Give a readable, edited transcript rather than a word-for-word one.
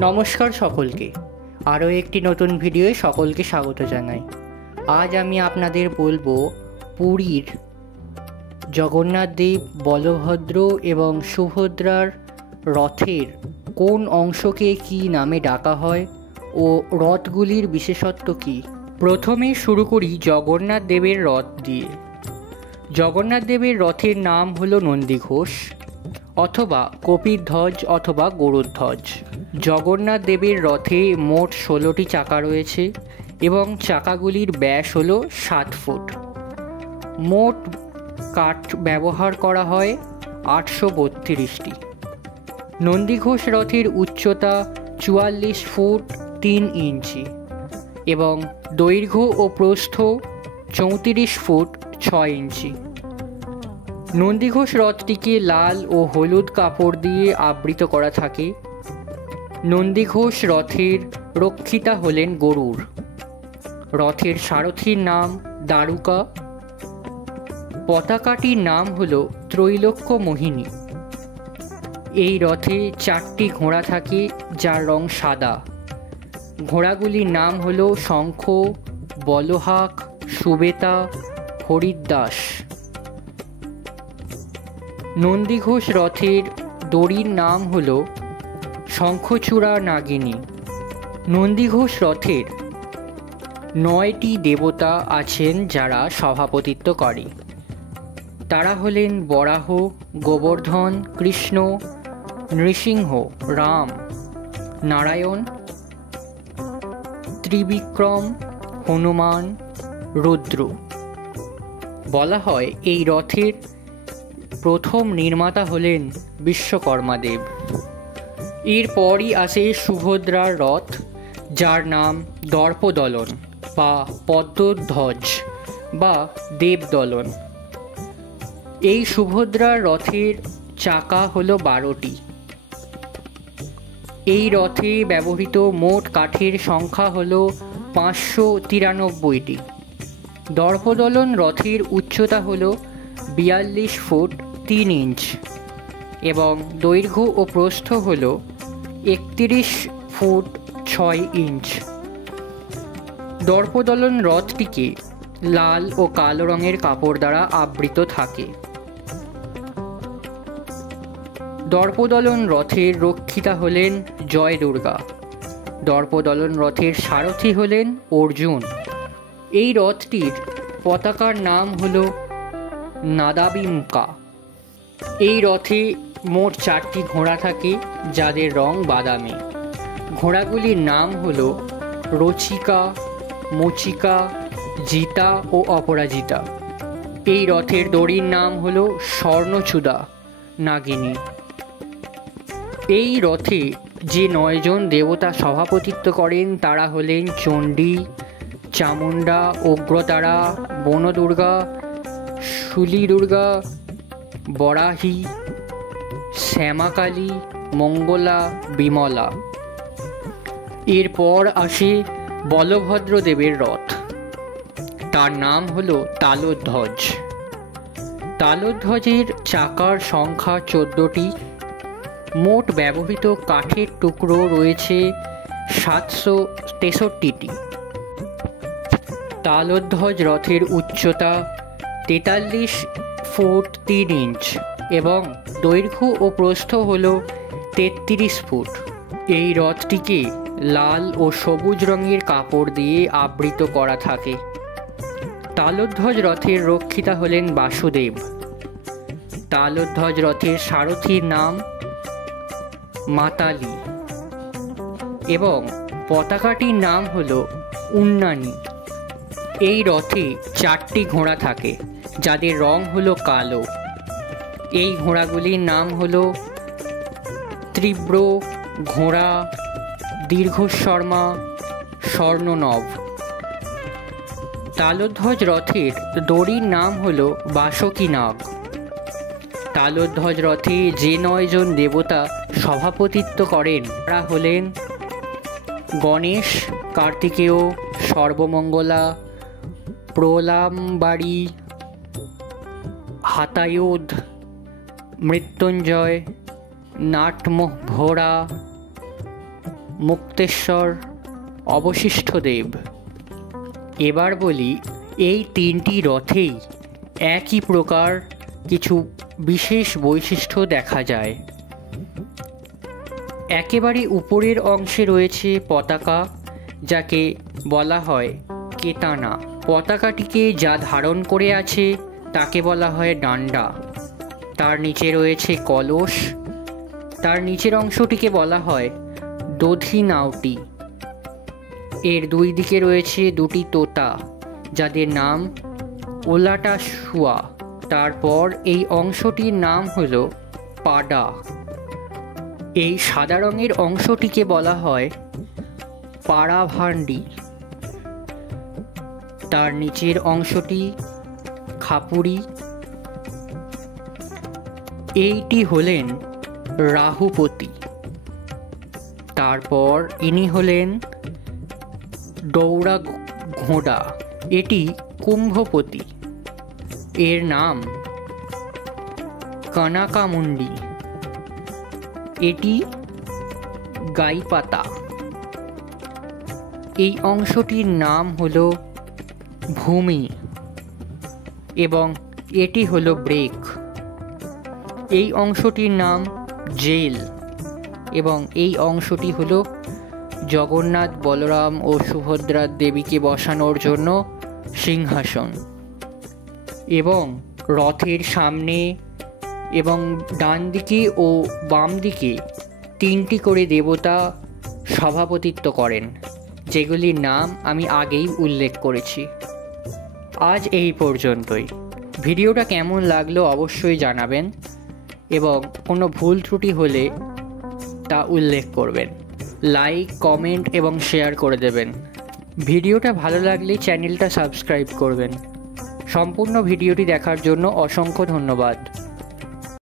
নমস্কার সকলকে, আরও একটি নতুন ভিডিওয়ে সকলকে স্বাগত জানাই। আজ আমি আপনাদের বলবো পুরীর জগন্নাথ দেব, বলভদ্র এবং সুভদ্রার রথের কোন অংশকে কী নামে ডাকা হয় ও রথগুলির বিশেষত্ব কী। প্রথমে শুরু করি জগন্নাথ দেবের রথ দিয়ে। জগন্নাথ দেবের রথের নাম হলো নন্দীঘোষ অথবা কপিধ্বজ অথবা গরুধ্বজ। জগন্নাথ দেবের রথে মোট 16টি চাকা রয়েছে এবং চাকাগুলির ব্যাস হলো 7 ফুট। মোট কাঠ ব্যবহার করা হয় 832টি। নন্দীঘোষ রথের উচ্চতা 44 ফুট 3 ইঞ্চি এবং দৈর্ঘ্য ও প্রস্থ 34 ফুট 6 ইঞ্চি। নন্দীঘোষ রথটিকে লাল ও হলুদ কাপড় দিয়ে আবৃত করা থাকে। নন্দীঘোষ রথের রক্ষিতা হলেন গরুড়। রথের সারথীর নাম দারুকা। পতাকাটির নাম হল ত্রৈলোক্য মোহিনী। এই রথে 4টি ঘোড়া থাকে যার রং সাদা। ঘোড়াগুলির নাম হল শঙ্খ, বলহাক, সুবেতা, হরিদাস। নন্দীঘোষ রথের দড়ির নাম হল শঙ্খচূড়া নাগিনী। নন্দীঘোষ রথের 9টি দেবতা আছেন যারা সভাপতিত্ব করে। তারা হলেন বরাহ, গোবর্ধন, কৃষ্ণ, নৃসিংহ, রাম, নারায়ণ, ত্রিবিক্রম, হনুমান, রুদ্র। বলা হয় এই রথের প্রথম নির্মাতা হলেন বিশ্বকর্মা দেব। এরপরই আসে সুভদ্রার রথ, যার নাম দর্পদলন বা পদ্মধ্বজ বা দেবদলন। এই সুভদ্রার রথের চাকা হলো 12টি। এই রথে ব্যবহৃত মোট কাঠের সংখ্যা হলো 593টি। দর্পদলন রথের উচ্চতা হলো 42 ফুট 3 ইঞ্চ এবং দৈর্ঘ্য ও প্রস্থ হল 31 ফুট 6 ইঞ্চ। দর্পদলন রথটিকে লাল ও কালো রঙের কাপড় দ্বারা আবৃত থাকে। দর্পদলন রথের রক্ষিতা হলেন জয় দুর্গা। দর্পদলন রথের সারথি হলেন অর্জুন। এই রথটির পতাকার নাম হল নাদাবিমুকা। এই রথে মোট 4টি ঘোড়া থাকে যাদের রং বাদামি। ঘোড়াগুলির নাম হল রচিকা, মচিকা, জিতা ও অপরাজিতা। এই রথের দড়ির নাম হল স্বর্ণচূড়া নাগিনী। এই রথে যে 9 জন দেবতা সভাপতিত্ব করেন তারা হলেন চণ্ডী, চামুণ্ডা, অগ্রতারা, বনদুর্গা, শুলি দুর্গা, বরাহী, শ্যামাকালী, মঙ্গলা, বিমলা। এরপর আসে বলভদ্র দেবের রথ। তার নাম হলো তালধ্বজ। তালধ্বজের চাকার সংখ্যা 14টি। মোট ব্যবহৃত কাঠের টুকরো রয়েছে 763টি। তালধ্বজ রথের উচ্চতা 43 ফুট 3 ইঞ্চ এবং দৈর্ঘ্য ও প্রস্থ হল 33 ফুট। এই রথটিকে লাল ও সবুজ রঙের কাপড় দিয়ে আবৃত করা থাকে। তালধ্বজ রথের রক্ষিতা হলেন বাসুদেব। তালধ্বজ রথের সারথীর নাম মাতালি এবং পতাকাটির নাম হল উন্নানি। এই রথে 4টি ঘোড়া থাকে যাদের রং হলো কালো। এই ঘোড়াগুলির নাম হলো তীব্র, ঘোড়া, দীর্ঘশর্মা, স্বর্ণনব। তালধ্বজ রথের দড়ির নাম হলো বাসকী নাগ। তালধ্বজ রথে যে 9 জন দেবতা সভাপতিত্ব করেন তারা হলেন গণেশ, কার্তিকেয়, সর্বমঙ্গলা, প্রলামবাড়ি, হাতায়ুধ, মৃত্যুঞ্জয়, নাটমোহরা, মুক্তেশ্বর, অবশিষ্টদেব। এবার বলি, এই তিনটি রথেই একই প্রকার কিছু বিশেষ বৈশিষ্ট্য দেখা যায়। একেবারে উপরের অংশে রয়েছে পতাকা, যাকে বলা হয় কেতানা। পতাকাটিকে যা ধারণ করে আছে তাকে বলা হয় ডান্ডা। তার নিচে রয়েছে কলস, তার নিচের অংশটিকে বলা হয় দধিনাওটি। এর দুই দিকে রয়েছে দুটি তোতা, যাদের নাম ওলাটা শুয়া। তারপর এই অংশটির নাম হলো পাডা। এই সাদা রঙের অংশটিকে বলা হয় পাড়াভান্ডি। তার নিচের অংশটি খাপুরি। এইটি হলেন রাহুপতি। তারপর ইনি হলেন দৌড়া ঘোড়া, এটি কুম্ভপতি। এর নাম কানাকামুন্ডি, এটি গাইপাতা। এই অংশটির নাম হলো ভূমি এবং এটি হলো ব্রেক। এই অংশটির নাম জেল এবং এই অংশটি হলো জগন্নাথ, বলরাম ও সুভদ্রা দেবীকে বসানোর জন্য সিংহাসন। এবং রথের সামনে এবং ডান দিকে ও বাম দিকে তিনটি করে দেবতা সভাপতিত্ব করেন, যেগুলির নাম আমি আগেই উল্লেখ করেছি। আজ এই পর্যন্তই। ভিডিওটা কেমন লাগলো অবশ্যই জানাবেন এবং কোনো ভুল ত্রুটি হলে তা উল্লেখ করবেন। লাইক, কমেন্ট এবং শেয়ার করে দেবেন। ভিডিওটা ভালো লাগলে চ্যানেলটা সাবস্ক্রাইব করবেন। সম্পূর্ণ ভিডিওটি দেখার জন্য অসংখ্য ধন্যবাদ।